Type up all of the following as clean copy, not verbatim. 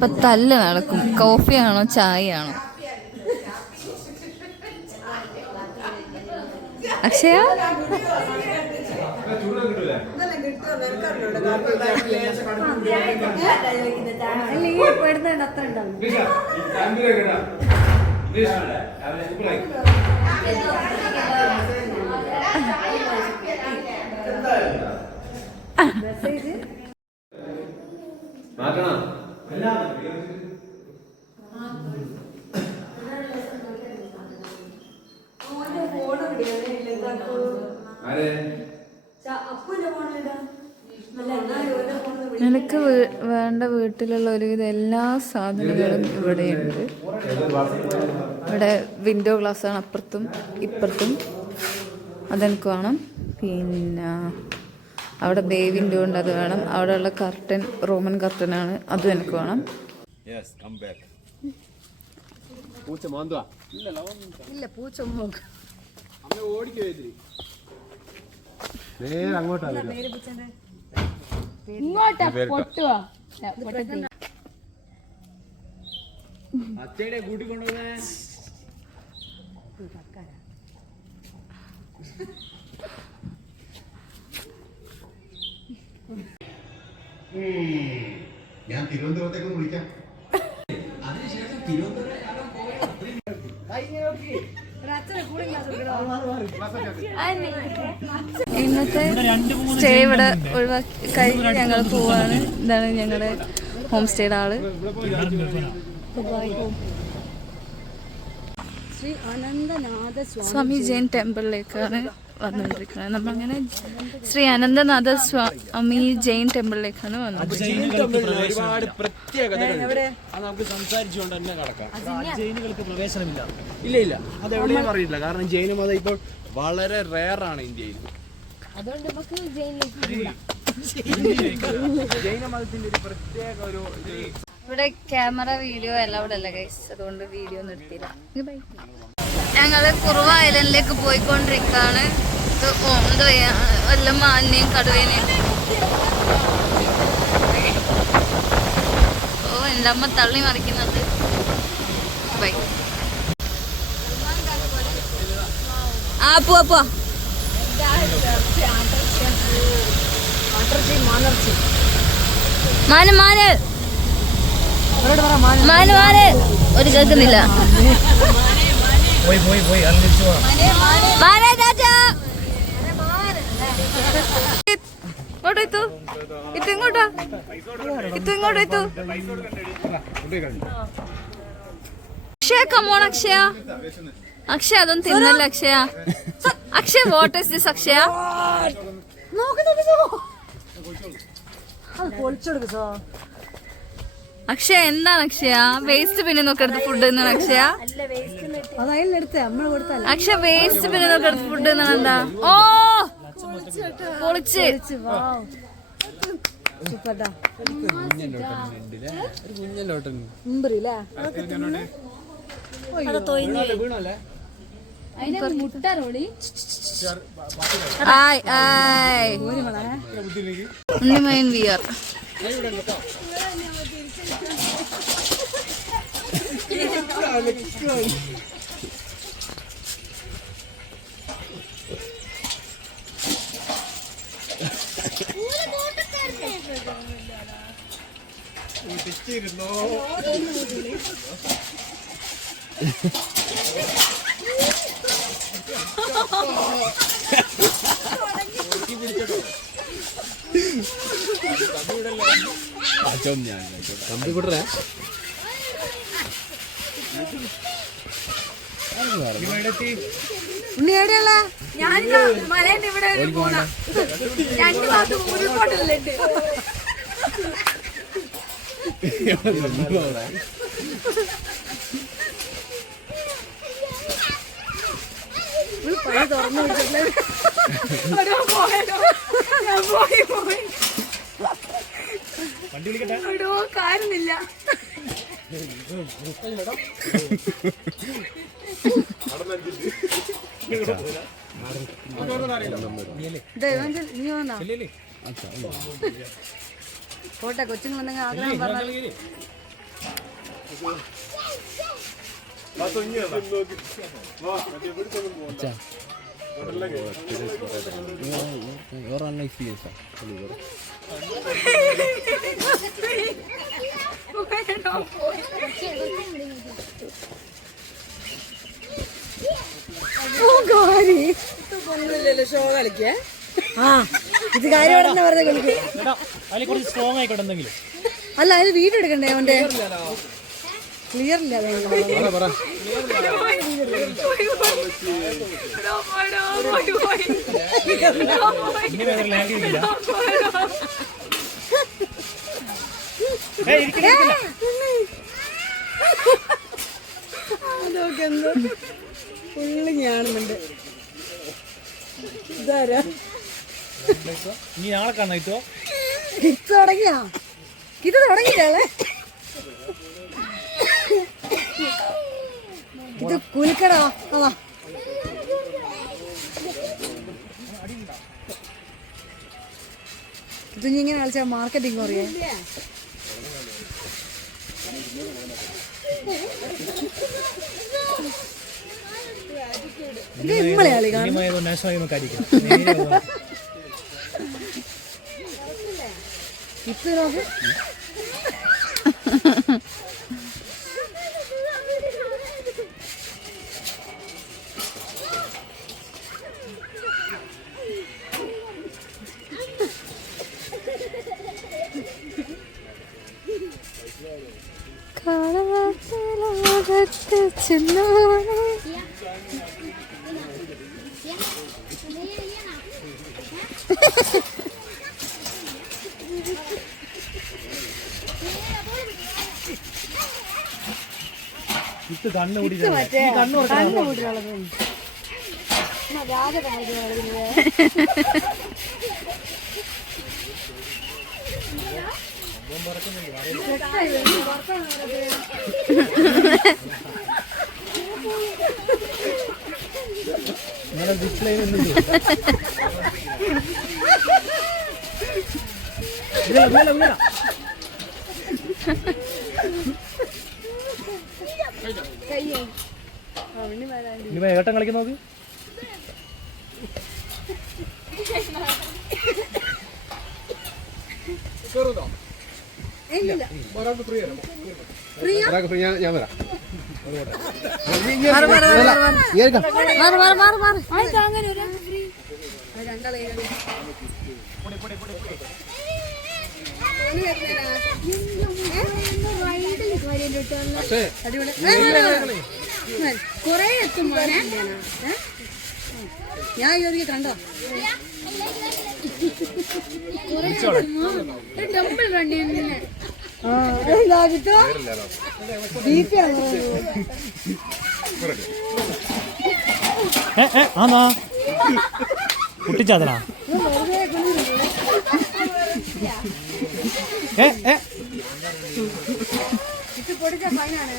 ഇപ്പൊ തല്ല് നടക്കും. കോഫിയാണോ ചായയാണോ? അക്ഷയ നിനക്ക് വേണ്ട വീട്ടിലുള്ള ഒരുവിധം എല്ലാ സാധനങ്ങളും ഇവിടെയുണ്ട്. ഇവിടെ വിൻഡോ ഗ്ലാസ് ആണ് അപ്പുറത്തും ഇപ്പുറത്തും, അതെനിക്ക് വേണം. പിന്നെ അവിടെ ബേ വിൻഡോ ഉണ്ട്, അത് വേണം. അവിടെയുള്ള കർട്ടൻ റോമൻ കർട്ടനാണ്, അതും എനിക്ക് വേണം. ഇല്ല പൂച്ച ഇങ്ങോട്ടാ പൊട്ടുവാ അച്ഛയുടെ കൂട്ടിക്കൊണ്ടുവന്നേ. ഞാൻ തിരുവനന്തപുരത്തേക്ക് വിളിക്കാം. അതിനുശേഷം തിരുവനന്തപുരം ഇന്നത്തെ സ്റ്റേ ഇവിടെ ഒഴിവാക്കി കഴിഞ്ഞ് ഞങ്ങൾ പോവാണ്. ഇതാണ് ഞങ്ങളുടെ ഹോം സ്റ്റേയുടെ ആള്. ശ്രീ അനന്തനാഥ സ്വാമി ജെയിൻ ടെമ്പിളിലേക്കാണ് വന്നുകൊണ്ടിരിക്കുന്നത്. നമ്മളങ്ങനെ ശ്രീ അനന്തനാഥ സ്വാമി ജെയിൻ ടെമ്പിളിലേക്കാണ് വന്നത്. ഒരുപാട് പ്രത്യേകതകൾ നമുക്ക് സംസാരിച്ചുകൊണ്ട് തന്നെ കടക്കാം. ജൈനുകൾക്ക് പ്രവേശനമില്ല. ഇല്ല, അത് എവിടെയും അറിയില്ല. കാരണം ജൈന മതം ഇപ്പോൾ വളരെ റെയർ ആണ് ഇന്ത്യയിൽ. അതുകൊണ്ട് നമുക്ക് ജയിലിലേക്ക് ജൈന മതത്തിന്റെ ഒരു പ്രത്യേക ഒരു ഇവിടെ ക്യാമറ വീഡിയോ അലൗഡ് അല്ല ഗൈസ്, അതുകൊണ്ട് വീഡിയോ നിർത്തിയില്ല. ഞങ്ങള് കുറുവ ഐലൻഡിലേക്ക് പോയിക്കൊണ്ടിരിക്കുകയാണ്. എന്താ പറയാ, വല്ല മാനിനെയും കടുവേനെയും. ഓ എൻ്റെ അമ്മ തള്ളി മറിക്കുന്നുണ്ട്. ബൈ. ആ പോവാ മാന് മാന് മാന് മാന് ഒരു കേൾക്കുന്നില്ല. ഇങ്ങോട്ടോ ഇങ്ങോട്ടോ ഇങ്ങോട്ടോ. അക്ഷയ കമോൺ അക്ഷയ. അക്ഷയ അതൊന്നും തിന്നല്ല Akshaya. Akshaya what is this Akshaya? Akshaya എന്താണ് അക്ഷയ? വേസ്റ്റ് പിന്നെ നോക്കെടുത്ത് ഫുഡ് തിന്നാണ് അക്ഷയ. അക്ഷയ വേസ്റ്റ് പിന്നെ നോക്കെടുത്ത് ഫുഡ് തിന്നാണ്. എന്താ? ഓ പൊളിച്ച് വിയർ. ഉണ്ണിയോടെയുള്ള ഞാനിതാ മലേന്റെ ഇവിടെ പോണ 2 മാസം ഉരുൾപൊട്ടലുണ്ട്. പഴയ തുറന്നു വെച്ചിട്ടില്ല. കാരുന്നില്ല. പോട്ടെ, കൊച്ചുങ്ങൾ എന്തെങ്കിലും ആഗ്രഹം പറഞ്ഞാൽ ഷോ കളിക്കേ ആ ഇത് കാര്യമാണെന്ന് പറഞ്ഞ കളിക്ക് അതിൽ കുറച്ച് സ്ട്രോങ് ആയിക്കോട്ടെ എന്തെങ്കിലും. അല്ല അതിന് വീഡിയോ എടുക്കണ്ടേ അവന്റെ ക്ലിയർ ഇല്ല ഇനി വേറെ ലാൻഡ് ചെയ്തില്ല. അതൊക്കെ എന്തോ ഫുള്ള് ഞാനുണ്ട്. ഇതാരാ ഇനി നാളെ കാണാം. ഇട്ടോ ഇത് തുടങ്ങിയാ ഇത് തുടങ്ങിയിട്ടാളെ ഇത് കുലിക്കടാ അതാ ഇത് ഇങ്ങനെ കളിച്ചാ മാർക്കറ്റിംഗ് കുറയേ. ഇത് ഇമ്മളെ കളി കാണും. നാഷണൽ കാര്യമില്ല. ഇപ്പൊ നോക്ക് ഇത് കണ്ണുകൂടി ഡിസ്പ്ലേ ഏട്ടൻ കളിക്കുന്ന നോക്ക്. ഞാൻ വരാം. കൊറേ എത്തും ഞാൻ ഇതൊക്കെ കണ്ടോ ടെമ്പിൾ കണ്ടി ആമാ കുട്ടിച്ചാതനാ ഇത് പൊടിച്ച ഫൈനാണ്.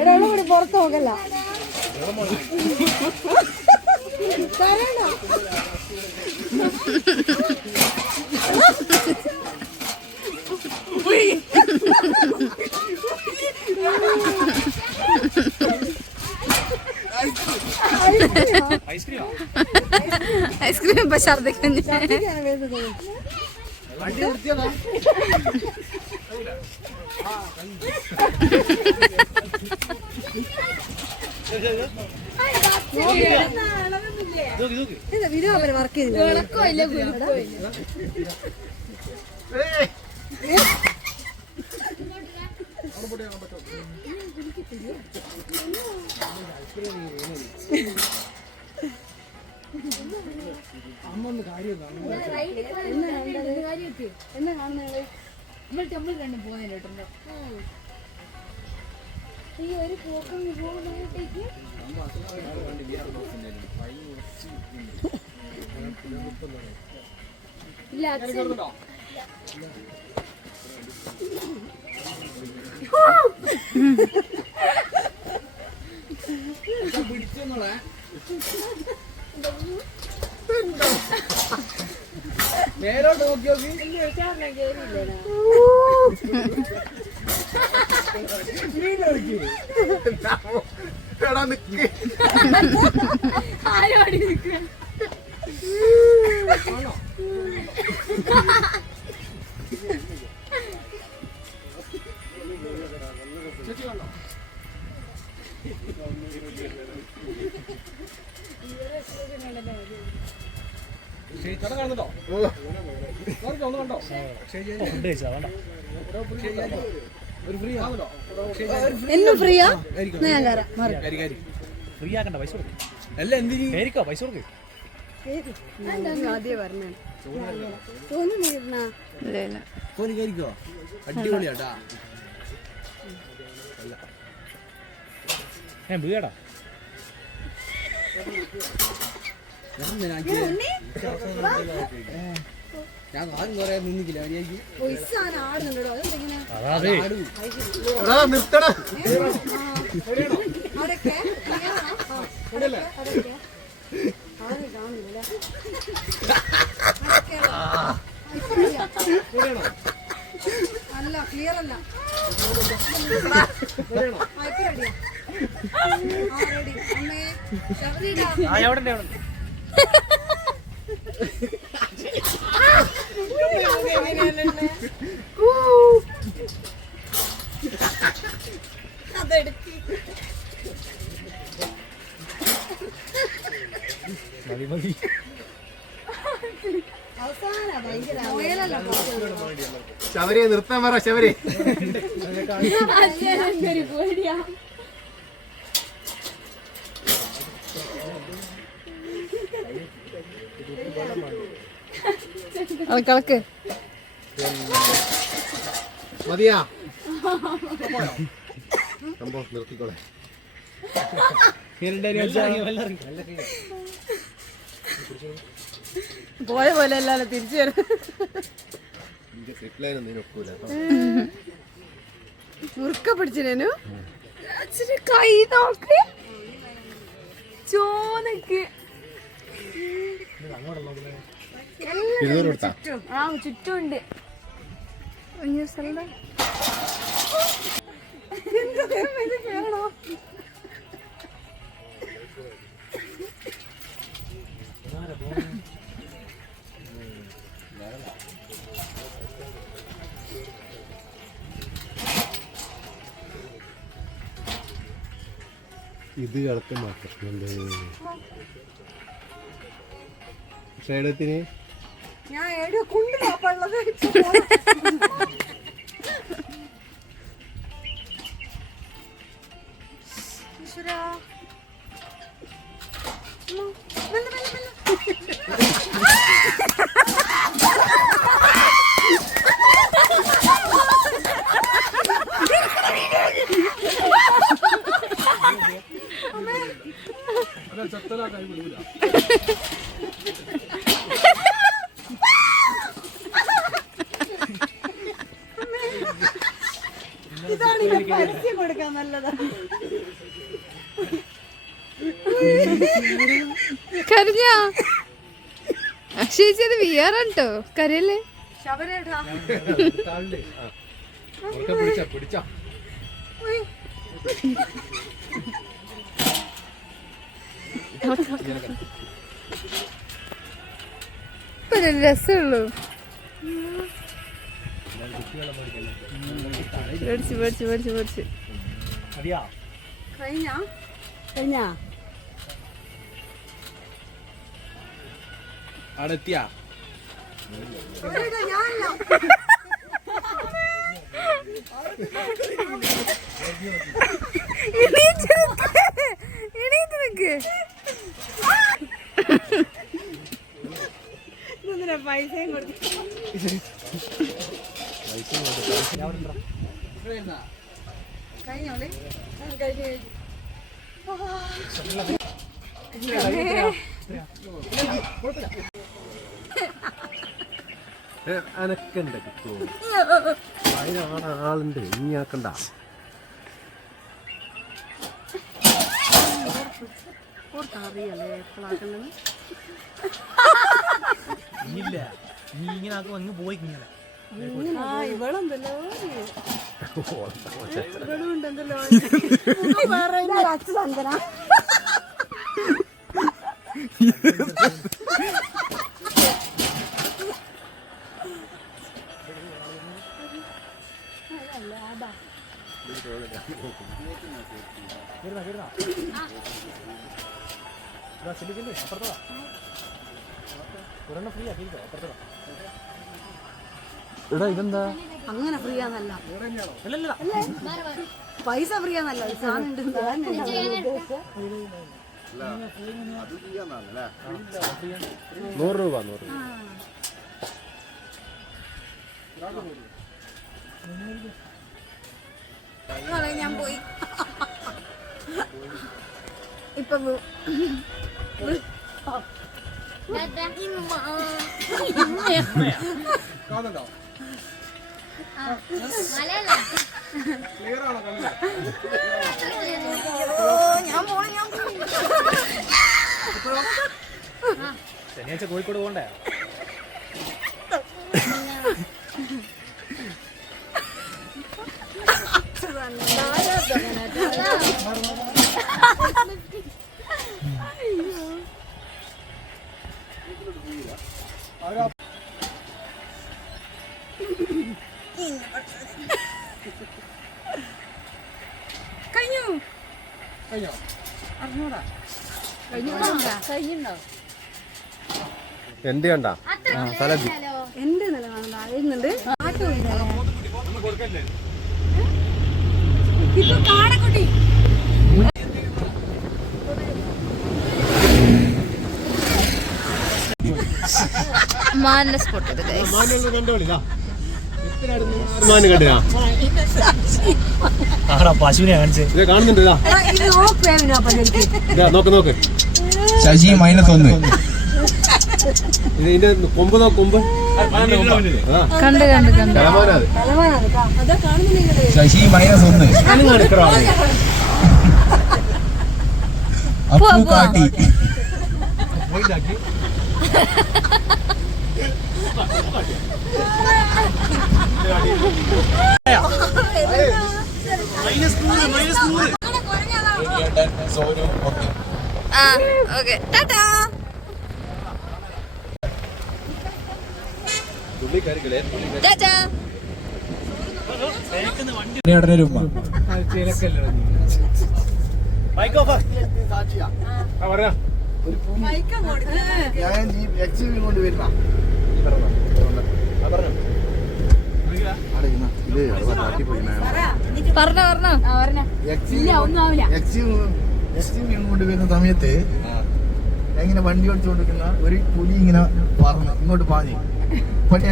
എടാ കൂടി പുറത്ത് നോക്കല്ല ഐസ്ക്രീം ഇപ്പൊ ഛർദിക്കുന്നു. വിനോദം വർക്ക് ചെയ്തില്ല. എന്നാ കാണുന്നത് നമ്മൾ ടെമ്പിൾ കണ്ടു പോകുന്നതിലോട്ടുണ്ടോ ഈ ഒരു പോക്കം പോകുന്നതിലേക്ക് ഇല്ല പിടിച്ചോളെ നേരോട്ട് നോക്കി കാണുന്നുണ്ടോ കണ്ടോ ഫുഡ് കഴിച്ചാ വേണ്ട ഒരു ഫ്രീ ആണല്ലോ എന്നും ഫ്രീയാ ഞാൻ കയറാം മാറി ഫ്രീ ആക്കണ്ട പൈസ കൊടുക്കും അല്ല എന്തിനു കയറിക്കോ പൈസ കൊടുക്കും ആദ്യം പറഞ്ഞ തോന്നുന്നില്ല ഇല്ല ഇല്ല കോലി കയറിക്കോ അടിപൊളിയാട്ടാ വീടാ ഞാൻ ആദ്യം കുറെ നിന്നിക്കില്ല മര്യാദക്ക് പൈസ ആടുന്നുണ്ടോ അതെങ്ങനെ അതെ നിർത്തണം അവിടെയൊക്കെ അല്ല ക്ലിയർ അല്ല റെഡി അമ്മേ ശബരിടാ എവിടെ അതെടുക്കി മതി മതി അവസാന ഭയങ്കര മുയലല്ല ശബരിയെ നിർത്താൻ പറ ശബരി പേടിയാ കളക്ക് മതിയാ സംഭവം നിർത്തിക്കോളെ പോയ പോലെ അല്ലല്ലോ തിരിച്ചു വരും മുറുക്ക പിടിച്ചിനു കൈ നോക്ക് ചോനക്ക് ആ ചുറ്റുമുണ്ട് ഇത് കളക്ക് മാറ്റുന്നുണ്ട് ഷേഡത്തിന് ഞാൻ എവിടെ കൊണ്ട് നോക്കാനുള്ളത് ഈശ്വരാ ഇതാണ് പരസ്യം കൊടുക്കാൻ നല്ലതാണ് കരഞ്ഞ അക്ഷയിച്ച് അത് വിയറാട്ടോ കരയല്ലേ ശബരേട്ടാ പിടിച്ചാ ഇപ്പൊ ഒരു രസമുള്ളൂ പേടിച്ച് പേടിച്ച് പേടിച്ച് പേടിച്ച് മതിയാ കഴിഞ്ഞാ കഴിഞ്ഞാ അവിടെ എത്തിയാ ഞാനല്ല എണീറ്റ് നിക്ക് പൈസയും കൊടുത്തു കഴിഞ്ഞോളി കഴിഞ്ഞു അനക്കണ്ട കിട്ടുമോ അതിനാണ് ആളുണ്ട് ഇനി ആക്കണ്ട അറിയല്ലേ എപ്പോഴാക്കുന്നത് ഇല്ല നീ ഇങ്ങനെ ആക്കും അങ്ങ് പോയി ഇങ്ങനെ ഇവളുണ്ടല്ലോ ഇവളുണ്ടല്ലോ അച്ഛൻ അപ്പുറത്തോ ഫ്രീ ആക്കി അപ്പുറത്തോ ഇതെന്താ അങ്ങനെ ഫ്രീ ആന്നല്ല അല്ലല്ല പൈസ ഫ്രീ ആന്നല്ല സാധനം ഉണ്ട് 100 രൂപ ഞാൻ പോയി ഇപ്പൊ ശനിയാഴ്ച കോഴിക്കോട് പോകണ്ടേ എന്റെ കണ്ടാ എന്റെ നിലവാണ് അറിയുന്നുണ്ട് ഇപ്പൊ കാടക്കുട്ടി മാനിനെ സ്പോട്ട് ചെയ്ത് ആടാ പശുവിനെ കാണിച്ചേ കാണുന്നുണ്ട് നോക്ക് ശശി -1 ഇതിന്റെ കൊമ്പ് കൊമ്പ് കണ്ട് ശശി -1 അപ്പു കാട്ടി ഓക്കെ ടാറ്റാ ടാറ്റാ കൊണ്ടുവരുന്ന സമയത്ത് ഇങ്ങനെ വണ്ടി ഓടിച്ചുകൊണ്ടിരിക്കുന്ന ഒരു പുലി ഇങ്ങനെ പറന്ന് ഇങ്ങോട്ട് പാഞ്ഞു. പക്ഷേ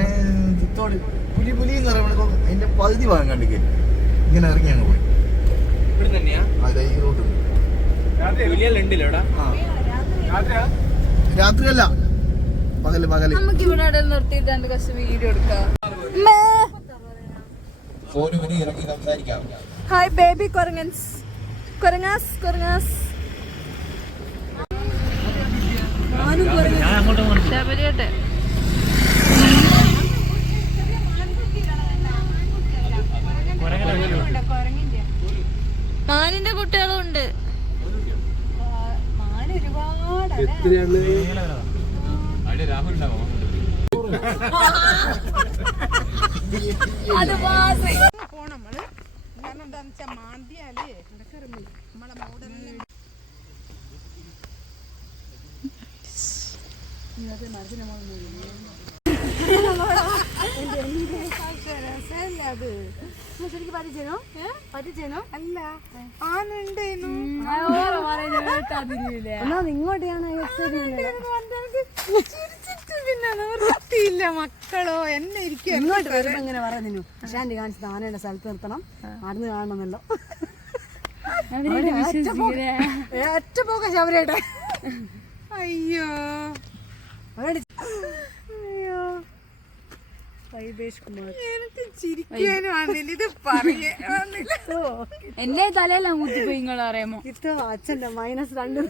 ചിത്തോട് പുലി എന്ന് പറയുമ്പോൾ അതിന്റെ പകുതി ഭാഗം കണ്ടിക്ക് ഇങ്ങനെ ഇറങ്ങി അങ്ങ് പോയി. അതെ ഈ റോഡ് രാത്രിയല്ല പകല് നമുക്ക് ഇവിടെ നിർത്തിയിട്ട് രണ്ട് കഷ്ടം വീഡിയോ എടുക്കാം. ഹായ് ബേബി കൊരങ്ങൻസ് ഞാൻ അങ്ങോട്ട് പോകണം ശബരിയട്ടെ മാനിന്റെ കുട്ടികളും ഉണ്ട്. അത് നമ്മള് കാരണം എന്താന്ന് വെച്ചാൽ മാന്തിയാല് നമ്മളെ മൂടെല്ലാം അത് ശരിക്കും പറ്റിച്ചേനോ അല്ല ആനുണ്ടേനു ഇങ്ങോട്ടാണ് പിന്നെ നിർത്തിയില്ല മക്കളോ എന്നെ ഇരിക്കും ഇങ്ങോട്ട് വരുമ്പോ ഇങ്ങനെ പറയുന്നു ഷാൻഡി കാണിച്ചത് ആനയുടെ സ്ഥലത്ത് നിർത്തണം നടന്ന് കാണണമെന്നല്ലോ ഒറ്റ പോകാം ശബരിയേട്ടെ. അയ്യോ അയ്യോ വൈബേഷ് കുമാർ എനിക്ക് ചിരിക്കാനും ഇത് പറയാനില്ല. എന്റെ തലയെല്ലാം കുത്തിപ്പോയി നിങ്ങൾ അറിയാമോ? ഇട്ടോ അച്ഛന്റെ -2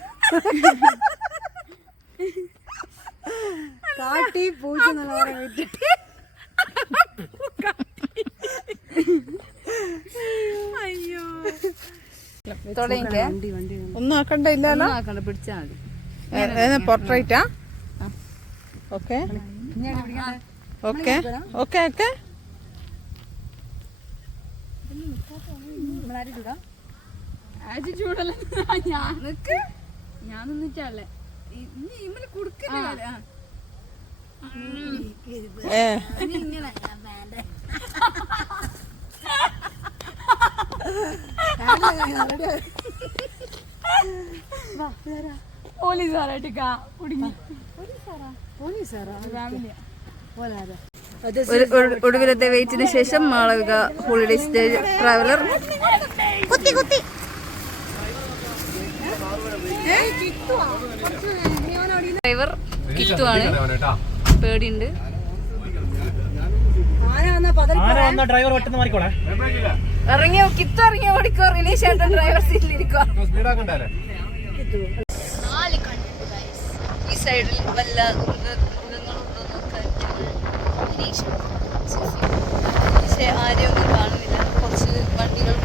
കാട്ടി പൂച്ചെന്നുള്ള പറയാൻ വിട്ടിട്ട് അയ്യോ തുടങ്ങിക്കേ. ഒന്നും ആക്കണ്ട ഇല്ലല്ലോ. ആക്കണ്ട, പിടിച്ചാ മതി. പോർട്രേറ്റാ? Okay okay okay okay. ഞാൻ നിന്നിട്ടല്ലേ കൊടുക്കല്ലേ. പോലീസുകാരായിട്ട് കുടുങ്ങി. ഒടുവിലത്തെ വെയിറ്റിന് ശേഷം Malavika holiday stay traveller driver കിത്തുവാണ്. പേടിയുണ്ട്. ഡ്രൈവർ പെട്ടെന്ന് മാറിക്കോളെ. ഇറങ്ങിയോ കിത്തു, ഇറങ്ങിയോ ഓടിക്കോ. റിനീഷ് ചേട്ടൻ ഡ്രൈവർ സീറ്റിൽ ഇരിക്കുക. ഈ സൈഡിൽ വല്ല മൃഗങ്ങളുണ്ടോ നോക്കാൻ പക്ഷെ ആരെയും ഒന്നും കാണുന്നില്ല. കുറച്ച് വണ്ടികൾ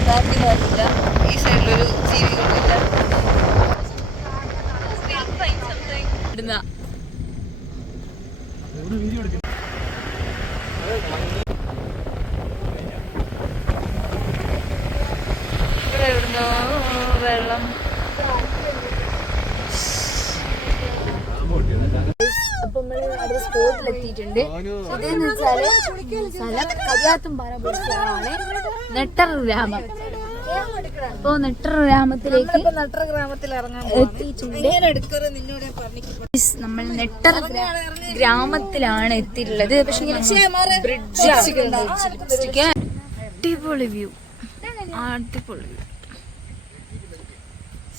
ഇതാക്കിയതല്ല. ഈ സൈഡിലൊരു ജീവികളുമില്ല. ഇടുന്ന ഇവിടെ എവിടുന്നോ വെള്ളം. അപ്പൊ നമ്മള് അവിടെ സ്പോട്ടിലെത്തിയിട്ടുണ്ട്. ഇതെന്ന് വെച്ചാല് സ്ഥലം കരിയാത്തുംപാറ ആണ്, നെട്ടർ ഗ്രാമം. അപ്പൊ നെട്ടർ ഗ്രാമത്തിലേക്ക് എത്തിയിട്ടുണ്ട്. നമ്മൾ നെട്ടർ ഗ്രാമത്തിലാണ് എത്തിയിട്ടുള്ളത്. പക്ഷെ ബ്രിഡ്ജ് അടിപൊളി വ്യൂ, അടിപൊളി വ്യൂ.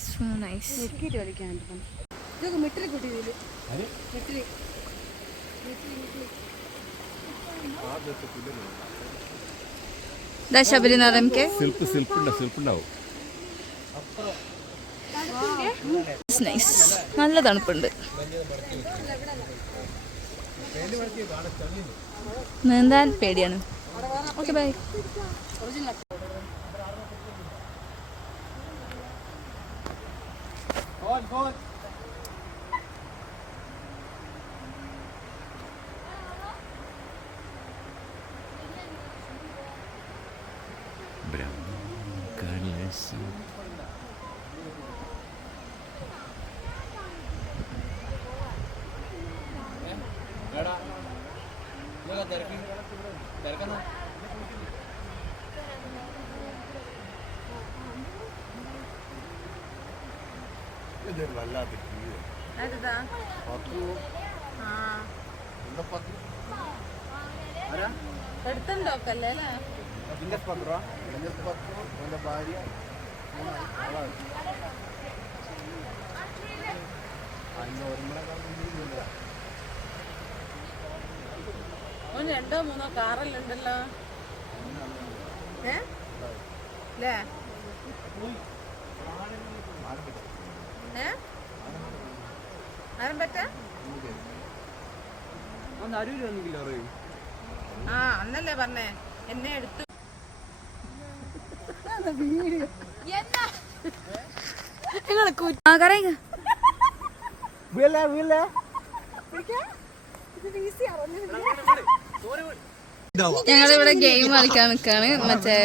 So nice. ശബരിനാഥം കെ നൈസ്. നല്ല തണുപ്പുണ്ട്. നീന്താൻ പേടിയാണ്. Okay bye. എടുത്തുണ്ടോക്കല്ലേ ഭാര്യ 2-3 കാറെല്ലാം ഉണ്ടല്ലോ. ആരും പറ്റാ? ആ അന്നല്ലേ പറഞ്ഞേ എന്നെ എടുത്തു. ഞങ്ങളിവിടെ ഗെയിം കളിക്കാൻ നിൽക്കാണ്. മറ്റേ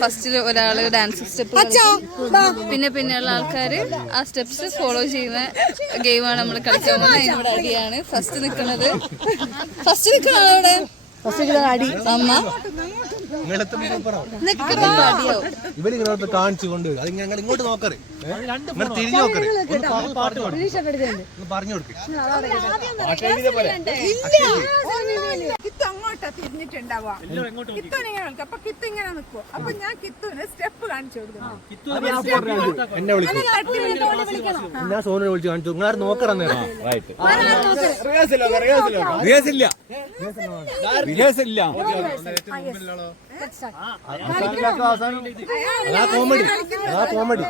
ഫസ്റ്റിൽ ഒരാള് ഡാൻസ് സ്റ്റെപ്പ് പിന്നെയുള്ള ആൾക്കാര് ആ സ്റ്റെപ്സ് ഫോളോ ചെയ്യുന്ന ഗെയിമാണ് നമ്മൾ കളിക്കാൻ പോകുന്നത്. ഇവിടെ അടിയാണ് ഫസ്റ്റ് നിൽക്കുന്നത്. അവിടെ അമ്മ ഇവരിങ്ങനെ കാണിച്ചുകൊണ്ട് അത് ഞങ്ങൾ ഇങ്ങോട്ട് നോക്കറ്, തിരിഞ്ഞു നോക്കറ്, പറഞ്ഞു കൊടുക്കും. അങ്ങോട്ടാ തിരിഞ്ഞിട്ടുണ്ടാവുക. കിത്തുവിനെ ഇങ്ങനെ വിളിക്കും. അപ്പൊ കിത്തു ഇങ്ങനെ നിൽക്കും. അപ്പൊ ഞാൻ കിത്തുവിന് സ്റ്റെപ്പ് കാണിച്ചു കൊടുക്കും. എന്നെ വിളിക്കും. ഞാൻ സോനു വിളിച്ചു കാണിച്ചു. നിങ്ങൾ നോക്കറന്നേ. കോമഡി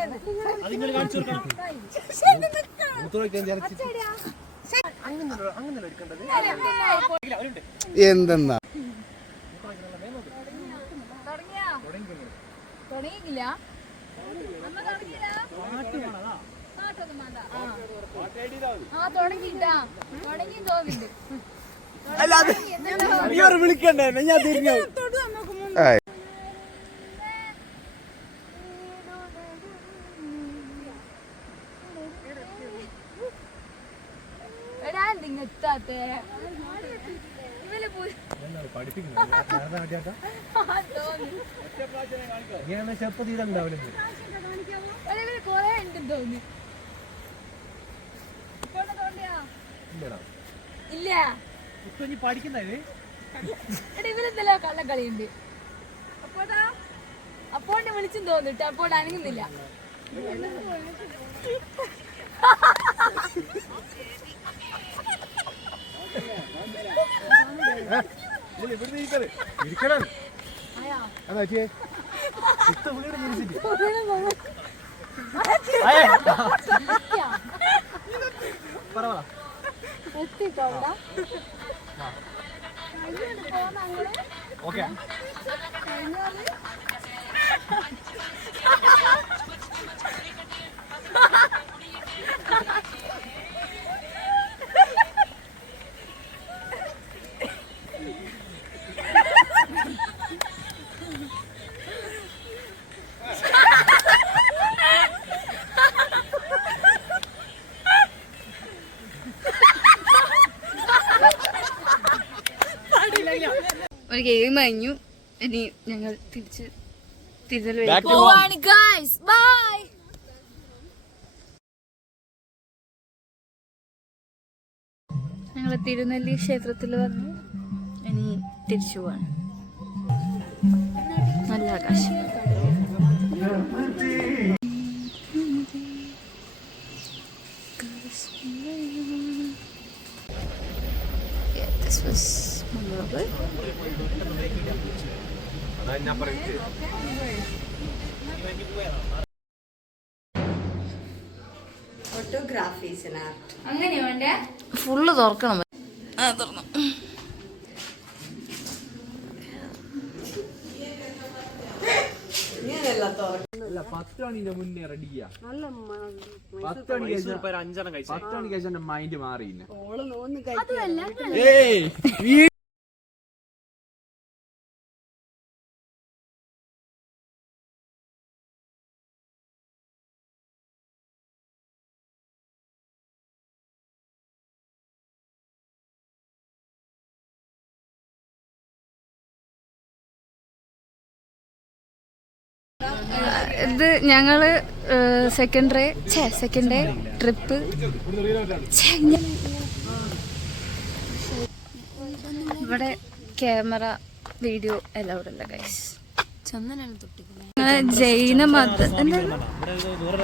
എന്തെന്നാ തുടങ്ങിയില്ല. തുടങ്ങിട്ടാ തുടങ്ങി തോന്നിണ്ട്. വിളിക്കണ്ടേ ഞാൻ തിരിഞ്ഞു. ചെറുപ്പം തീരണ്ടാവില്ല. കൊറേ ഉണ്ട് തോന്നി. ഇല്ല പഠിക്കുന്നത് ഇവരെന്തെല്ലാം കള്ളക്കളിയുണ്ട്. അപ്പോണ്ട് വിളിച്ചും തോന്നിട്ട് അപ്പോൾ അനങ്ങുന്നില്ല. ഇരിക്കണം. ഓക്കെ ഒരു ഗെയിം കഴിഞ്ഞു. ഇനി ഞങ്ങൾ തിരിച്ച് പോവാണ് ഗൈസ്. ബൈ. ഞങ്ങൾ തിരുനെല്ലി ക്ഷേത്രത്തിൽ വന്നു. ഇനി തിരിച്ചു പോവാണ്. നല്ല ആകാശം. This was memorable. ഫുള്ള് തുറക്കണം. തുറന്നു. അല്ല 10 മണിന്റെ മുന്നേ റെഡിയാ. 10 മണിക്ക് ശേഷം മൈൻഡ് മാറി. ഇത് ഞങ്ങള് സെക്കൻഡ് ഡേ ട്രിപ്പ്. ഇവിടെ ക്യാമറ വീഡിയോ എല്ലാം ഇവിടെ അല്ല ഗൈസ്.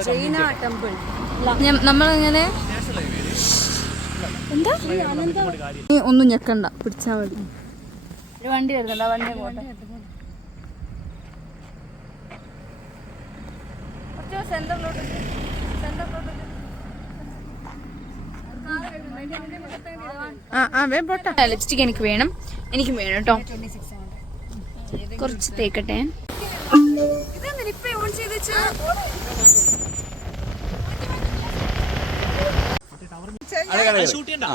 ജൈന ടെമ്പിൾ നമ്മളിങ്ങനെ എന്താ ഒന്നും ഞെക്കണ്ട, പിടിച്ചാ മതി. ഒരു വണ്ടി വരുന്നുണ്ട്. ആ വണ്ടി അങ്ങോട്ട് ലിപ്സ്റ്റിക് എനിക്ക് വേണം കേട്ടോ. കുറച്ച് തേക്കട്ടെ. ഷൂട്ട് ചെയ്യണ്ട.